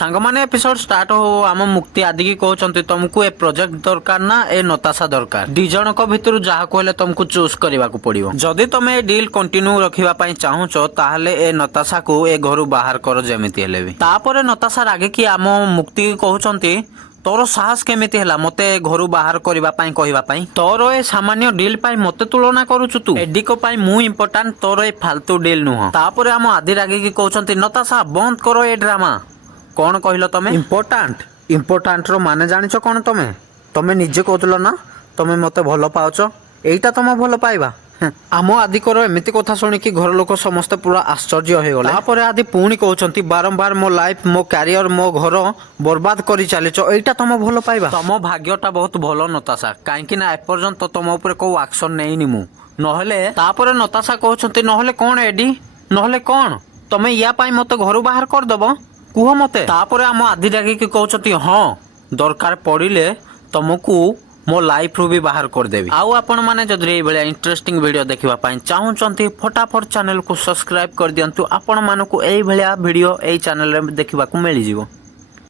सांगमाने episode start हो आम मुक्ति आदि की कहते तुमको ए प्रोजेक्ट दरकार ना ए नताशा दरकार दी जन भितर जहाँ कहले तुमको चूज करने को पड़ो जदि तुम ए डील कंटिन्यू रखापी चाहूच ताहले ए नताशा को ए घर बाहर कर जमीती हेले भी तापर नताशा रागे कि आम मुक्ति कहते तोर साहस केमिति हैला मते घरु बाहर करिबा पई कहिबा पई तोर ए सामान्य डील पई मते तुलना करूछु तू एडिको पई मु इंपोर्टेंट तोर ए फालतू डील नुह तापरे हम आदि रागी की कहउछंती नताशा बंद करो ए ड्रामा कोन कहिलो तमे इंपोर्टेंट रो माने जानिछो कोन तमे तमे निजे कहतलो ना तमे मते भलो पाउछो एइटा तम भलो पाइबा आम आदिकर एमती कथा शुणिकी घर लोक समस्ते पूरा आश्चर्य हो गले तापर आदि पुणी कहते बारंबार मो लाइफ मो कैरियर मो घर बर्बाद कर चलीच एटा तुम भल पाइबा तुम भाग्यटा बहुत भल नताशा कहीं एपर्यंत तुम ऊपर को एक्शन नहीं मु नहले तापर नताशा कहते नहले कौन एडी नहले कौन तमे या पाई मते घर बाहर कर दबो कुह मते तापर आम आदि डाकी कहते हाँ दरकार पड़िले तुमको मो लाइफ रू भी बाहर कर देबी आउ आपण माने जदि ए बेले इंटरेस्टिंग वीडियो देखिबा पई चाहूचंती फटाफट चैनल को सब्सक्राइब कर दियंतु आपण मानको एई भलिया वीडियो एई चैनल रे देखिबा को मिली जिवो।